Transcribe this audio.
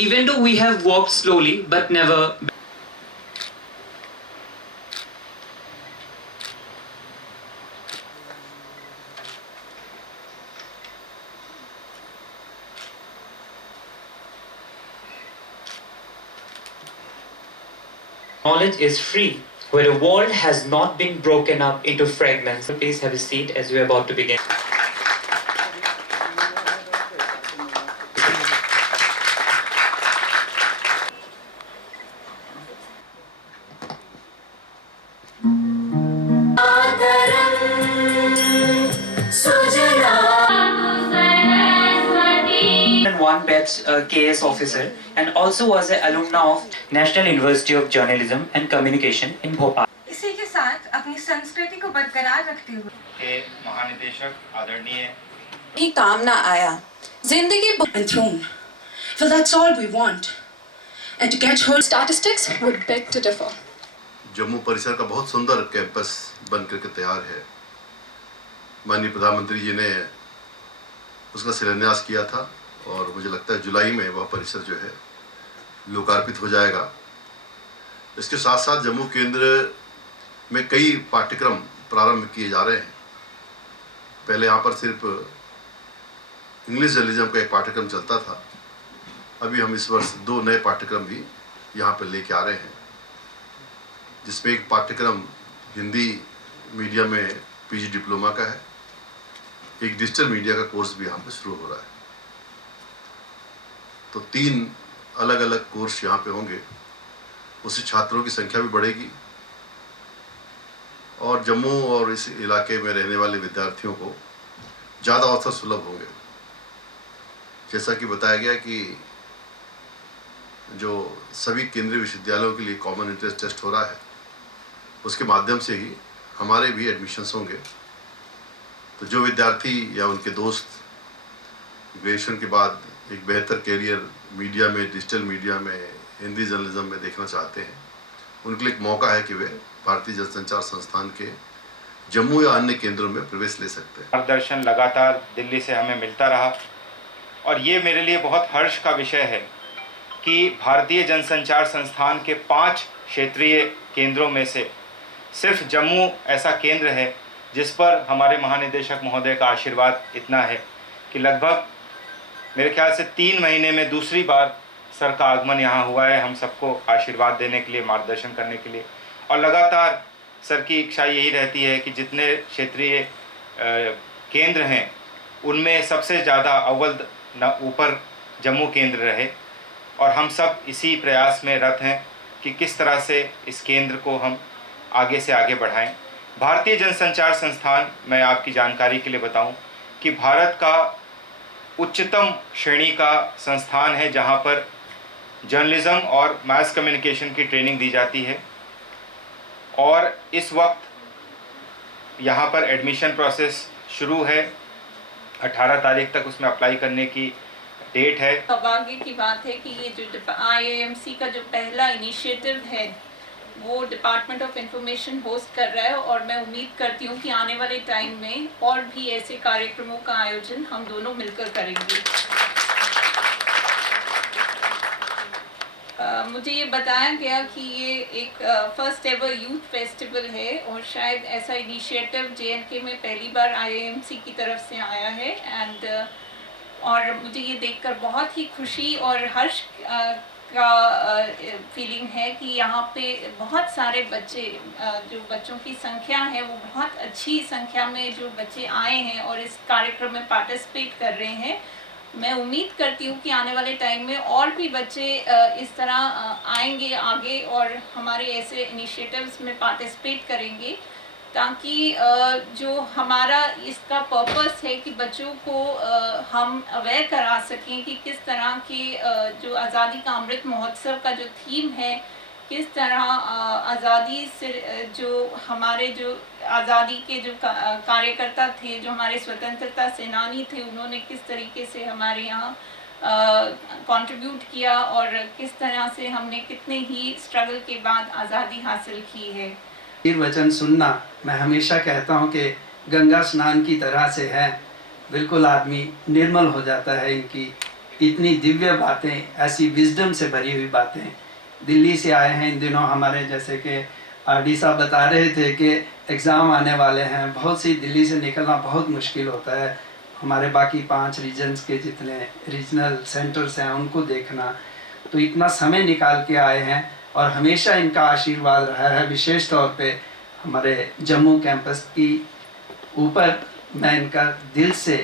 Even though we have walked slowly, but never. Knowledge is free, where the world has not been broken up into fragments. Please have a seat as we are about to begin. One batch KS officer and also was an alumna of National University of Journalism and Communication in Bhopal. इसी के साथ अपनी संस्कृति को बरकरार रखते हुए महानिदेशक आदरणीय ही काम ना आया जिंदगी enthroned. For that's all we want. And to catch hold statistics would beg to differ. Jammu परिसर का बहुत सुंदर कैंपस बनकर के तैयार है। माननीय प्रधानमंत्री जी ने उसका शिलान्यास किया था और मुझे लगता है जुलाई में वह परिसर जो है लोकार्पित हो जाएगा। इसके साथ साथ जम्मू केंद्र में कई पाठ्यक्रम प्रारंभ किए जा रहे हैं। पहले यहाँ पर सिर्फ इंग्लिश जर्नलिज्म का एक पाठ्यक्रम चलता था। अभी हम इस वर्ष 2 नए पाठ्यक्रम भी यहाँ पर लेके आ रहे हैं, जिसमें एक पाठ्यक्रम हिंदी मीडिया में पीजी डिप्लोमा का है, एक डिजिटल मीडिया का कोर्स भी यहाँ पर शुरू हो रहा है। तो 3 अलग अलग कोर्स यहाँ पे होंगे। उससे छात्रों की संख्या भी बढ़ेगी और जम्मू और इस इलाके में रहने वाले विद्यार्थियों को ज़्यादा अवसर सुलभ होंगे। जैसा कि बताया गया कि जो सभी केंद्रीय विश्वविद्यालयों के लिए कॉमन इंट्रेंस टेस्ट हो रहा है, उसके माध्यम से ही हमारे भी एडमिशन्स होंगे। तो जो विद्यार्थी या उनके दोस्त ग्रेजुएशन के बाद एक बेहतर कैरियर मीडिया में, डिजिटल मीडिया में, हिंदी जर्नलिज्म में देखना चाहते हैं, उनके लिए एक मौका है कि वे भारतीय जनसंचार संस्थान के जम्मू या अन्य केंद्रों में प्रवेश ले सकते हैं। मार्गदर्शन लगातार दिल्ली से हमें मिलता रहा और ये मेरे लिए बहुत हर्ष का विषय है कि भारतीय जनसंचार संस्थान के 5 क्षेत्रीय केंद्रों में से सिर्फ जम्मू ऐसा केंद्र है जिस पर हमारे महानिदेशक महोदय का आशीर्वाद इतना है कि लगभग मेरे ख्याल से 3 महीने में दूसरी बार सर का आगमन यहाँ हुआ है हम सबको आशीर्वाद देने के लिए, मार्गदर्शन करने के लिए। और लगातार सर की इच्छा यही रहती है कि जितने क्षेत्रीय केंद्र हैं उनमें सबसे ज़्यादा अव्वल ऊपर जम्मू केंद्र रहे और हम सब इसी प्रयास में रत हैं कि किस तरह से इस केंद्र को हम आगे से आगे बढ़ाएं। भारतीय जनसंचार संस्थान, मैं आपकी जानकारी के लिए बताऊं कि भारत का उच्चतम श्रेणी का संस्थान है जहां पर जर्नलिज्म और मास कम्युनिकेशन की ट्रेनिंग दी जाती है और इस वक्त यहां पर एडमिशन प्रोसेस शुरू है। 18 तारीख तक उसमें अप्लाई करने की डेट है। सौभाग्य की बात है कि ये जो IIMC का जो पहला इनिशिएटिव है वो डिपार्टमेंट ऑफ इंफॉर्मेशन होस्ट कर रहा है और मैं उम्मीद करती हूँ कि आने वाले टाइम में और भी ऐसे कार्यक्रमों का आयोजन हम दोनों मिलकर करेंगे। मुझे ये बताया गया कि ये एक फर्स्ट एवर यूथ फेस्टिवल है और शायद ऐसा इनिशिएटिव JNK में पहली बार IIMC की तरफ से आया है और मुझे ये देखकर बहुत ही खुशी और हर्ष का फीलिंग है कि यहाँ पे बहुत सारे बच्चे, जो बच्चों की संख्या है वो बहुत अच्छी संख्या में जो बच्चे आए हैं और इस कार्यक्रम में पार्टिसिपेट कर रहे हैं। मैं उम्मीद करती हूँ कि आने वाले टाइम में और भी बच्चे इस तरह आएंगे आगे और हमारे ऐसे इनिशिएटिव्स में पार्टिसिपेट करेंगे ताकि जो हमारा इसका पर्पस है कि बच्चों को हम अवेयर करा सकें कि किस तरह के जो आज़ादी का अमृत महोत्सव का जो थीम है, किस तरह आज़ादी से जो हमारे जो आज़ादी के जो कार्यकर्ता थे, जो हमारे स्वतंत्रता सेनानी थे, उन्होंने किस तरीके से हमारे यहाँ कंट्रीब्यूट किया और किस तरह से हमने कितने ही स्ट्रगल के बाद आज़ादी हासिल की है। ये वचन सुनना, मैं हमेशा कहता हूँ कि गंगा स्नान की तरह से है, बिल्कुल आदमी निर्मल हो जाता है इनकी इतनी दिव्य बातें, ऐसी विजडम से भरी हुई बातें। दिल्ली से आए हैं इन दिनों, हमारे जैसे कि आरडी साहब बता रहे थे कि एग्ज़ाम आने वाले हैं, बहुत सी दिल्ली से निकलना बहुत मुश्किल होता है। हमारे बाकी 5 रीजन्स के जितने रीजनल सेंटर्स हैं उनको देखना, तो इतना समय निकाल के आए हैं और हमेशा इनका आशीर्वाद रहा है। विशेष तौर पे हमारे जम्मू कैंपस की ऊपर मैं इनका दिल से